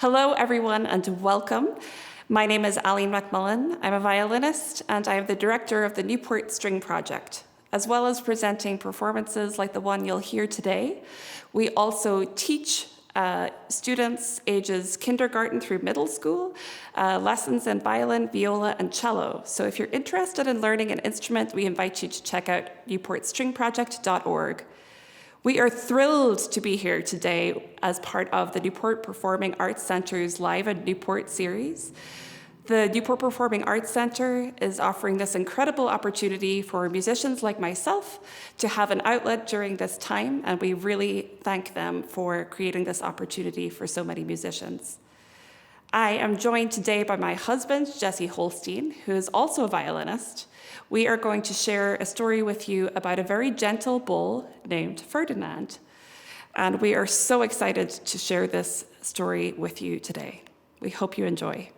Hello, everyone, and welcome. My name is Aline McMullen. I'm a violinist, and I am the director of the Newport String Project. As well as presenting performances like the one you'll hear today, we also teach students ages kindergarten through middle school lessons in violin, viola, and cello. So if you're interested in learning an instrument, we invite you to check out newportstringproject.org. We are thrilled to be here today as part of the Newport Performing Arts Centre's Live at Newport series. The Newport Performing Arts Centre is offering this incredible opportunity for musicians like myself to have an outlet during this time, and we really thank them for creating this opportunity for so many musicians. I am joined today by my husband, Jesse Holstein, who is also a violinist. We are going to share a story with you about a very gentle bull named Ferdinand, and we are so excited to share this story with you today. We hope you enjoy.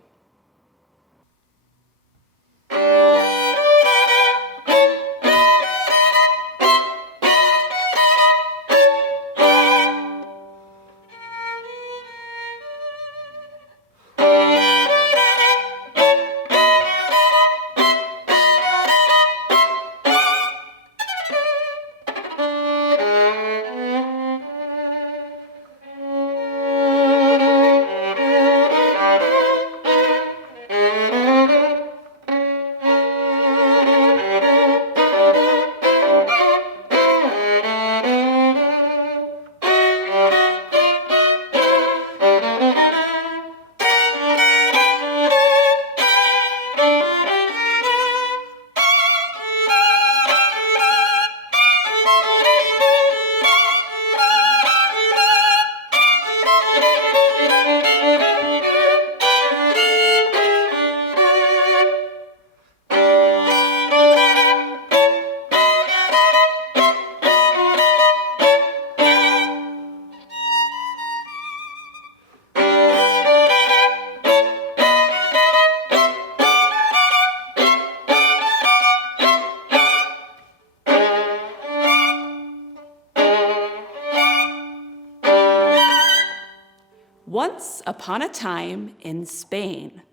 Once upon a time in Spain,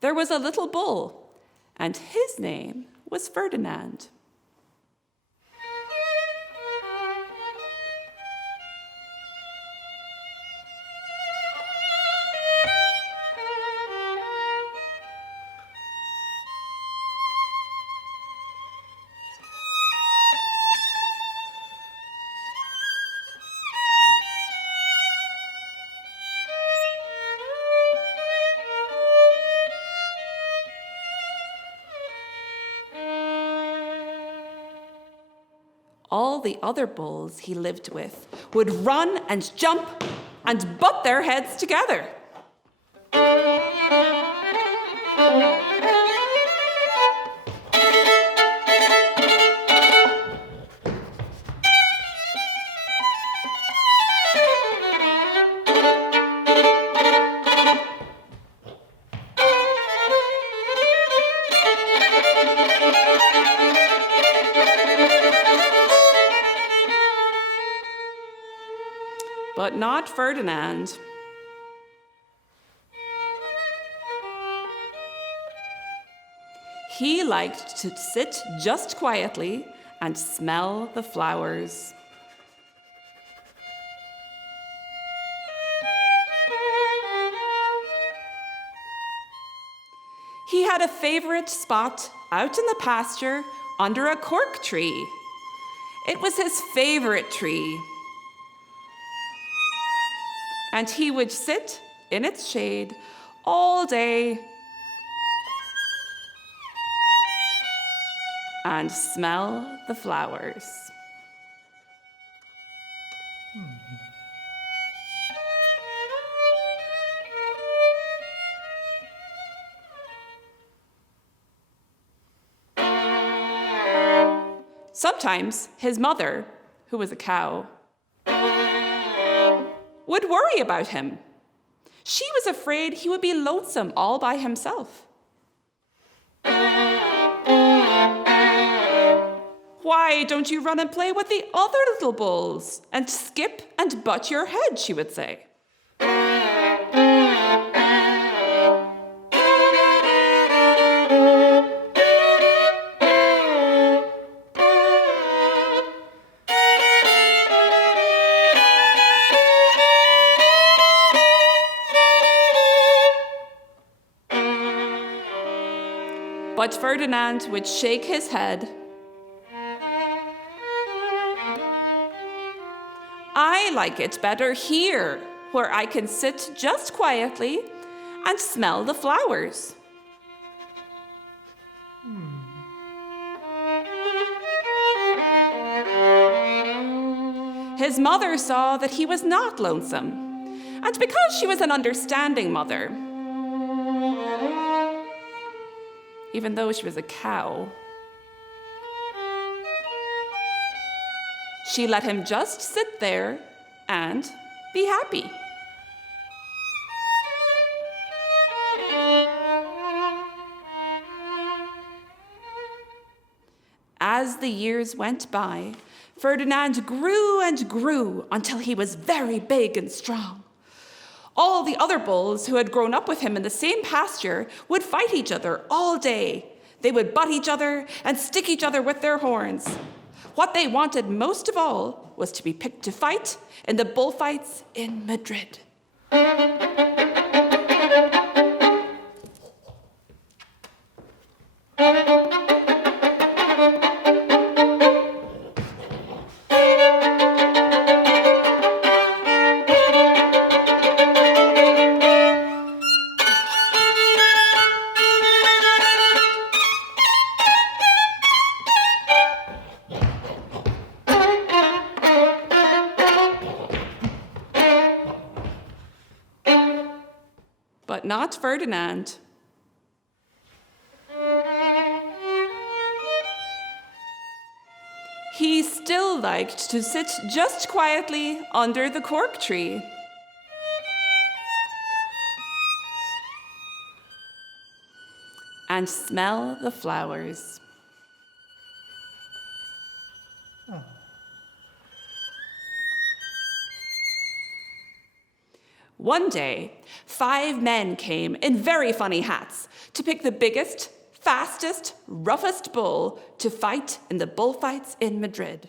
there was a little bull, and his name was Ferdinand. All the other bulls he lived with would run and jump and butt their heads together. But not Ferdinand. He liked to sit just quietly and smell the flowers. He had a favorite spot out in the pasture under a cork tree. It was his favorite tree. And he would sit in its shade all day and smell the flowers. Sometimes his mother, who was a cow, would worry about him. She was afraid he would be lonesome all by himself. Why don't you run and play with the other little bulls and skip and butt your head, she would say. But Ferdinand would shake his head. I like it better here, where I can sit just quietly and smell the flowers. His mother saw that he was not lonesome, and because she was an understanding mother, even though she was a cow, she let him just sit there and be happy. As the years went by, Ferdinand grew and grew until he was very big and strong. All the other bulls who had grown up with him in the same pasture would fight each other all day. They would butt each other and stick each other with their horns. What they wanted most of all was to be picked to fight in the bullfights in Madrid. But not Ferdinand. He still liked to sit just quietly under the cork tree. And smell the flowers. One day, 5 men came in very funny hats to pick the biggest, fastest, roughest bull to fight in the bullfights in Madrid.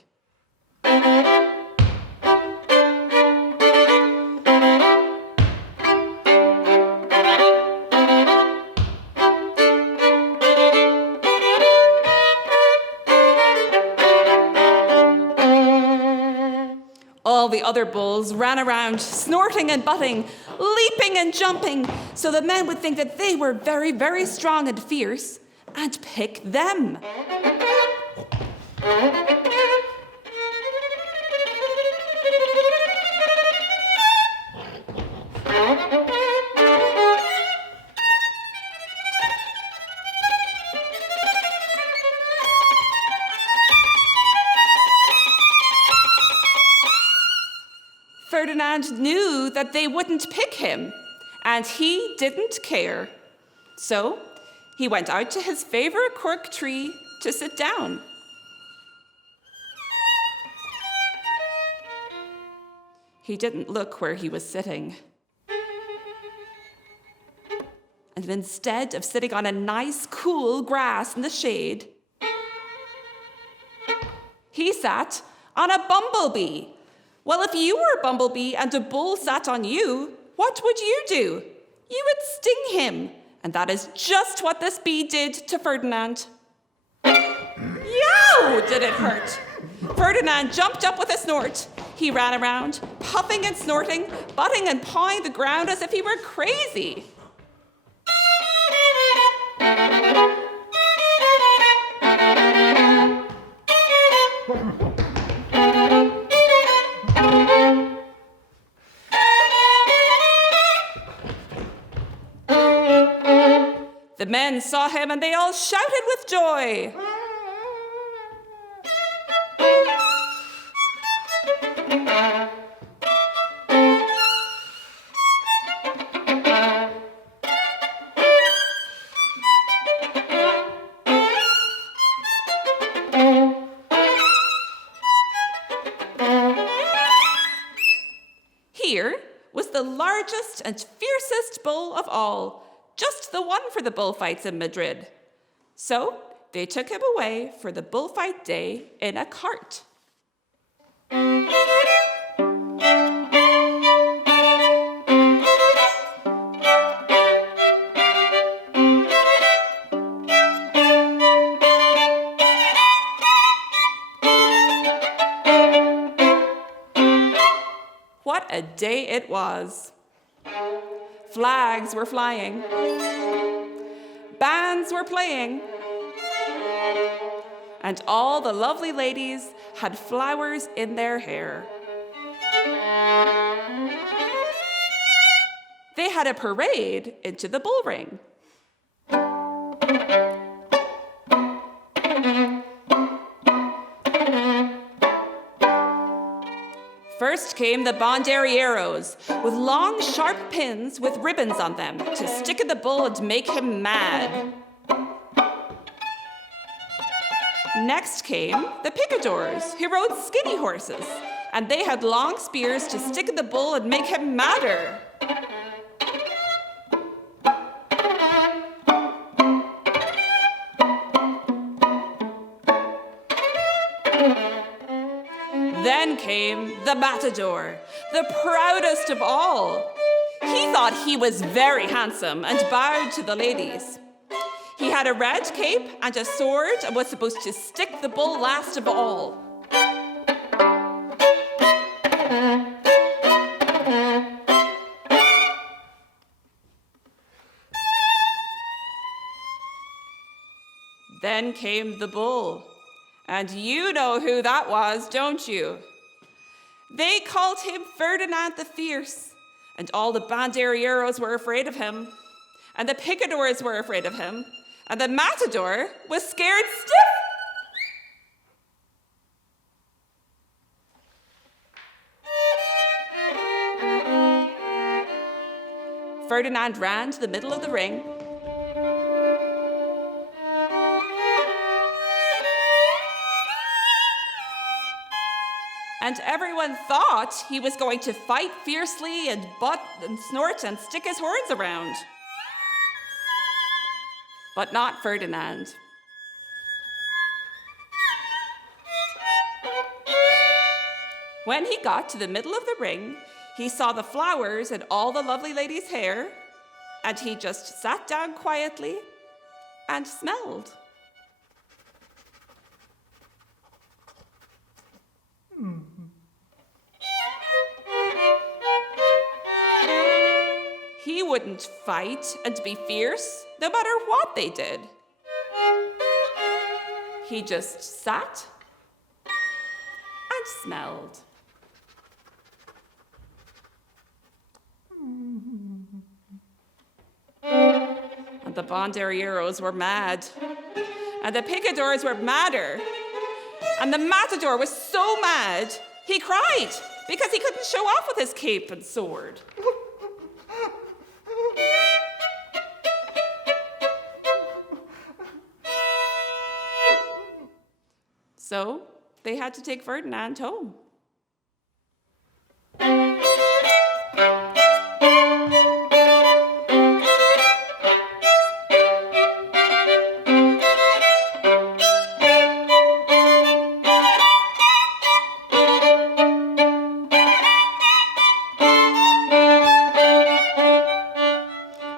All the other bulls ran around, snorting and butting, leaping and jumping, so the men would think that they were very, very strong and fierce, and pick them. Ferdinand knew that they wouldn't pick him, and he didn't care. So he went out to his favorite cork tree to sit down. He didn't look where he was sitting. And instead of sitting on a nice, cool grass in the shade, he sat on a bumblebee. Well, if you were a bumblebee and a bull sat on you, what would you do? You would sting him. And that is just what this bee did to Ferdinand. Yow! Did it hurt? Ferdinand jumped up with a snort. He ran around, puffing and snorting, butting and pawing the ground as if he were crazy. The men saw him and they all shouted with joy. Here was the largest and fiercest bull of all, just the one for the bullfights in Madrid. So they took him away for the bullfight day in a cart. what a day it was. Flags were flying. Bands were playing. And all the lovely ladies had flowers in their hair. They had a parade into the bull ring. First came the banderilleros, with long, sharp pins with ribbons on them to stick in the bull and make him mad. Next came the picadors, who rode skinny horses, and they had long spears to stick in the bull and make him madder. Then came the matador, the proudest of all. He thought he was very handsome and bowed to the ladies. He had a red cape and a sword and was supposed to stick the bull last of all. Then came the bull. And you know who that was, don't you? They called him Ferdinand the Fierce, and all the banderilleros were afraid of him, and the picadors were afraid of him, and the matador was scared stiff. Ferdinand ran to the middle of the ring. And everyone thought he was going to fight fiercely and butt and snort and stick his horns around. But not Ferdinand. When he got to the middle of the ring, he saw the flowers in all the lovely ladies' hair, and he just sat down quietly and smelled. He wouldn't fight and be fierce, no matter what they did. He just sat and smelled. And the banderilleros were mad, and the picadors were madder, and the matador was so mad he cried because he couldn't show off with his cape and sword. So they had to take Ferdinand home.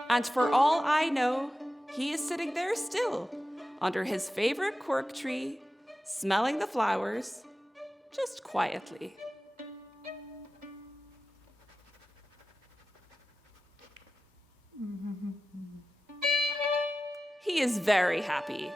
And for all I know, he is sitting there still, under his favorite cork tree, smelling the flowers, just quietly. He is very happy.